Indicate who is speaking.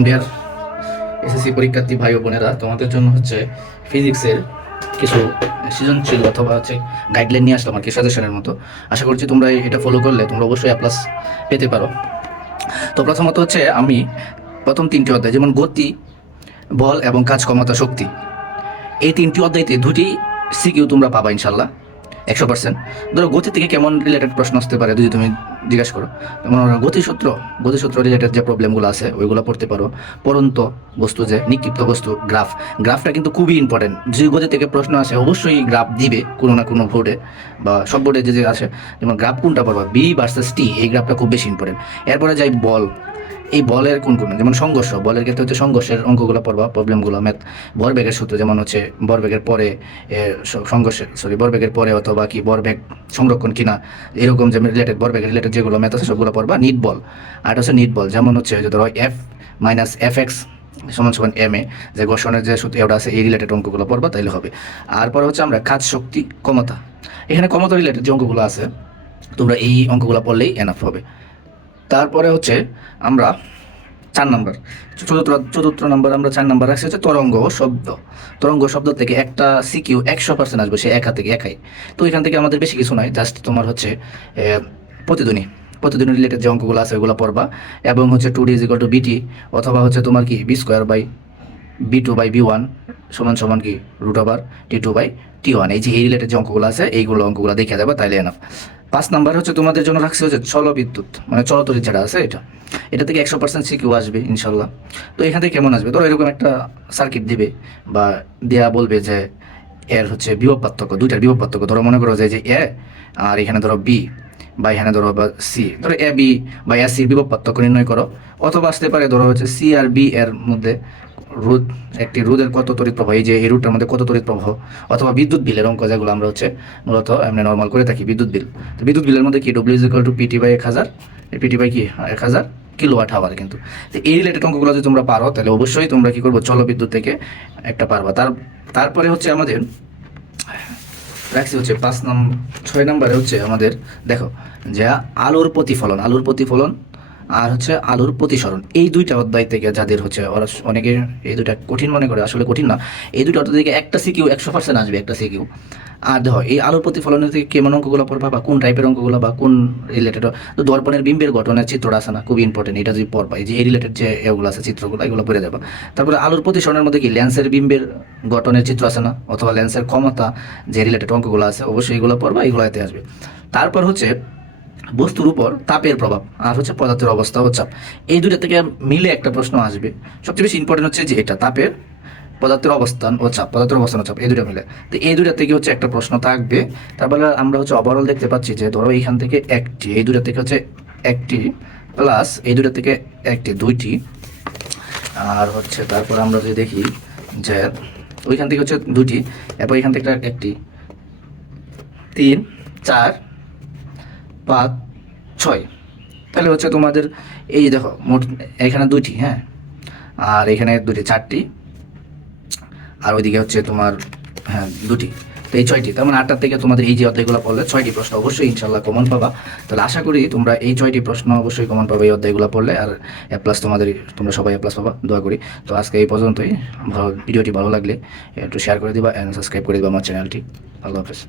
Speaker 1: ইন্ডিয়ার এসএসসি পরীক্ষার্থী ভাই ও বোনেরা, তোমাদের জন্য হচ্ছে ফিজিক্সের কিছু সৃজনশীল অথবা হচ্ছে গাইডলাইন নিয়ে আসলাম আর কি সাজেশনের মতো। আশা করছি তোমরা এটা ফলো করলে তোমরা অবশ্যই প্লাস পেতে পারো। তো প্রথমত হচ্ছে আমি প্রথম তিনটি অধ্যায়, যেমন গতি, বল এবং কাজ ক্ষমতা শক্তি। এই তিনটি অধ্যায়তে দুটি সিকিউ তোমরা পাবা ইনশাল্লাহ একশো পার্সেন্ট ধরো গতি থেকে কেমন রিলেটেড প্রশ্ন আসতে পারে যদি তুমি জিজ্ঞাসা করো। যেমন গতিসূত্র গতিসূত্র রিলেটেড যে প্রবলেমগুলো আছে, ওইগুলো পড়তে পারো। পরন্ত বস্তু যে, নিক্ষিপ্ত বস্তু গ্রাফ গ্রাফটা কিন্তু খুবই ইম্পর্টেন্ট যে গতি থেকে প্রশ্ন আসে, অবশ্যই গ্রাফ দিবে কোনো না কোনো বোর্ডে বা সব বোর্ডে যে যে আসে যেমন গ্রাফ কোনটা পড়বা? বি ভার্সেস টি এই গ্রাফটা খুব বেশি ইম্পর্টেন্ট এরপরে যাই বল। এই বলের কোন কোন? যেমন সংঘর্ষ, বলের ক্ষেত্রে হচ্ছে সংঘর্ষের অঙ্কগুলো পড়বা প্রবলেমগুলো ম্যাথ ভরবেগের সূত্র যেমন হচ্ছে ভরবেগের পরে সংঘর্ষের সরি ভরবেগের পরে অথবা কি ভরবেগ সংরক্ষণ কিনা, এরকম যে রিলেটেড ভরবেগের রিলেটেড যেগুলো ম্যাথ আছে, সবগুলো পড়বা। নিট বল, আর হচ্ছে নিট বল। যেমন হচ্ছে যে ধরো এফ মাইনাস এফ এক্স সমান সমান এম এ, যে ঘর্ষণের যে সূত্র এটা আছে, এই রিলেটেড অঙ্কগুলো পড়বা, তাইলে হবে। আর পরে হচ্ছে আমরা কাজ শক্তি ক্ষমতা। এখানে ক্ষমতা রিলেটেড যে অঙ্কগুলো আছে, তোমরা এই অঙ্কগুলো পড়লেই এনাফ হবে। তারপরে হচ্ছে আমরা চার নাম্বার, চতুর্থ চতুর্থ নাম্বার আমরা চার নাম্বার রাখছি হচ্ছে তরঙ্গ শব্দ। তরঙ্গ শব্দ থেকে একটা সিকিউ একশো পার্সেন্ট আসবে, সে একা থেকে একাই। তো এখান থেকে আমাদের বেশি কিছু নয় জাস্ট তোমার হচ্ছে প্রতিধ্বনি। প্রতিধ্বনি রিলেটেড যে অঙ্কগুলো আছে ওগুলো পড়বা। এবং হচ্ছে টু ডি ইজিকাল টু বিটি অথবা হচ্ছে তোমার কি B square by B two by B one সমান সমান কি root over T two by T one এই যে, এই রিলেটেড যে অঙ্কগুলো আছে, এইগুলো অঙ্কগুলো দেখে যাবে, তাইলে এনাফ পাঁচ নাম্বার হচ্ছে তোমাদের জন্য রাখছে হচ্ছে চল বিদ্যুৎ মানে চলতরি যেটা আছে এটা। এটা থেকে একশো পার্সেন্ট সিকিউ আসবে, ইনশাল্লাহ। তো এখান থেকে কেমন আসবে? ধরো এরকম একটা সার্কিট দিবে বা দেয়া বলবে যে এর হচ্ছে বিভব পার্থক্য দুইটার বিভব পার্থক্য ধরো মনে করো যে যে এ আর এখানে ধরো বি বা এখানে ধরো বা সি। ধরো এ, বি বা এ, সি বিভব পার্থক্য নির্ণয় করো। অথবা আসতে পারে ধরো হচ্ছে সি আর বি এর মধ্যে। রোদ, একটি রোদের কত তড়িৎ প্রবাহ, এই যে এই রুটটার মধ্যে কত তড়িৎ প্রবাহ? অথবা বিদ্যুৎ বিলের অঙ্ক যেগুলো আমরা হচ্ছে মূলত এমনি নর্মাল করে থাকি, বিদ্যুৎ বিল। তো বিদ্যুৎ বিলের মধ্যে কি? W equal to PT by এক হাজার? পিটি বাই কি? এক হাজার? কিলোওয়াট আওয়ার কিন্তু। এই রিলেটেড অঙ্কগুলো যদি তোমরা পারো, তাহলে অবশ্যই তোমরা কি করব? চলো বিদ্যুৎ থেকে একটা পারবা। তার, তারপরে হচ্ছে আমাদের, রাখছি হচ্ছে পাঁচ নম্বর ছয় নম্বরে হচ্ছে আমাদের, দেখো, যে আলোর প্রতিফলন আলোর প্রতিফলন আর হচ্ছে আলোর প্রতিসরণ। এই দুইটা অধ্যায় থেকে যাদের হচ্ছে ওরা অনেকে এই দুইটা কঠিন মনে করে, আসলে কঠিন না। এই দুইটা অধ্যায় থেকে একটা সিকিউ একশো পার্সেন্ট আসবে একটা সিকিউ। আর দেখো, এই আলোর প্রতিফলনের থেকে কেমন অঙ্কগুলো পড়বা বা কোন টাইপের অঙ্কগুলো বা কোন রিলেটেড তো দর্পণের বিম্বের গঠনের চিত্রটা আছে না খুবই ইম্পর্টেন্ট এটা যদি পড়বা। এই যে এই রিলেটেড যে এগুলো আছে, চিত্রগুলো, এগুলো পড়ে যাবা। তারপরে আলোর প্রতিসরণের মধ্যে কি ল্যান্সের বিম্বের গঠনের চিত্র আছে না? অথবা ল্যান্সের ক্ষমতা, যে রিলেটেড অঙ্কগুলো আছে, অবশ্যই এগুলো পড়বা, এগুলো এতে আসবে। তারপর হচ্ছে বস্তুর উপর তাপের প্রভাব আর হচ্ছে পদার্থের অবস্থা ও চাপ। এই দুটো থেকে মিলে একটা প্রশ্ন আসবে। সবচেয়ে বেশি ইম্পর্টেন্ট হচ্ছে যে এটা তাপের, পদার্থের অবস্থান ও চাপ, পদার্থের অবস্থান ও চাপ, এই দুটো মিলে। তো এই দুটো থেকে হচ্ছে একটা প্রশ্ন থাকবে। তারপরে আমরা হচ্ছে ওভারঅল দেখতে পাচ্ছি যে ধরো এইখান থেকে একটি, এই দুটো থেকে হচ্ছে একটি প্লাস এই দুটো থেকে একটি, দুইটি। আর হচ্ছে তারপর আমরা যদি দেখি যে ওইখান থেকে হচ্ছে দুটি এরপর এখান থেকে একটি, তিন, চার পাঁচ ছয়। তাহলে হচ্ছে তোমাদের এই দেখো মোট এখানে দুইটি হ্যাঁ? আর এখানে দুটি চারটি। আর ওইদিকে হচ্ছে তোমার হ্যাঁ দুটি। তো এই ছয়টি, তার মানে আটটার থেকে তোমাদের এই যে অধ্যায়গুলো পড়লে ছয়টি প্রশ্ন অবশ্যই ইনশাল্লাহ কমন পাবা। তাহলে আশা করি তোমরা এই ছয়টি প্রশ্ন অবশ্যই কমন পাবে এই অধ্যায়গুলো পড়লে, আর এ প্লাস তোমাদের, তোমরা সবাই এ প্লাস পাবা, দোয়া করি। তো আজকে এই পর্যন্তই। ভালো, ভিডিওটি ভালো লাগলে একটু শেয়ার করে দিবা অ্যান্ড সাবস্ক্রাইব করে দিবা আমার চ্যানেলটি আল্লাহ হাফেজ।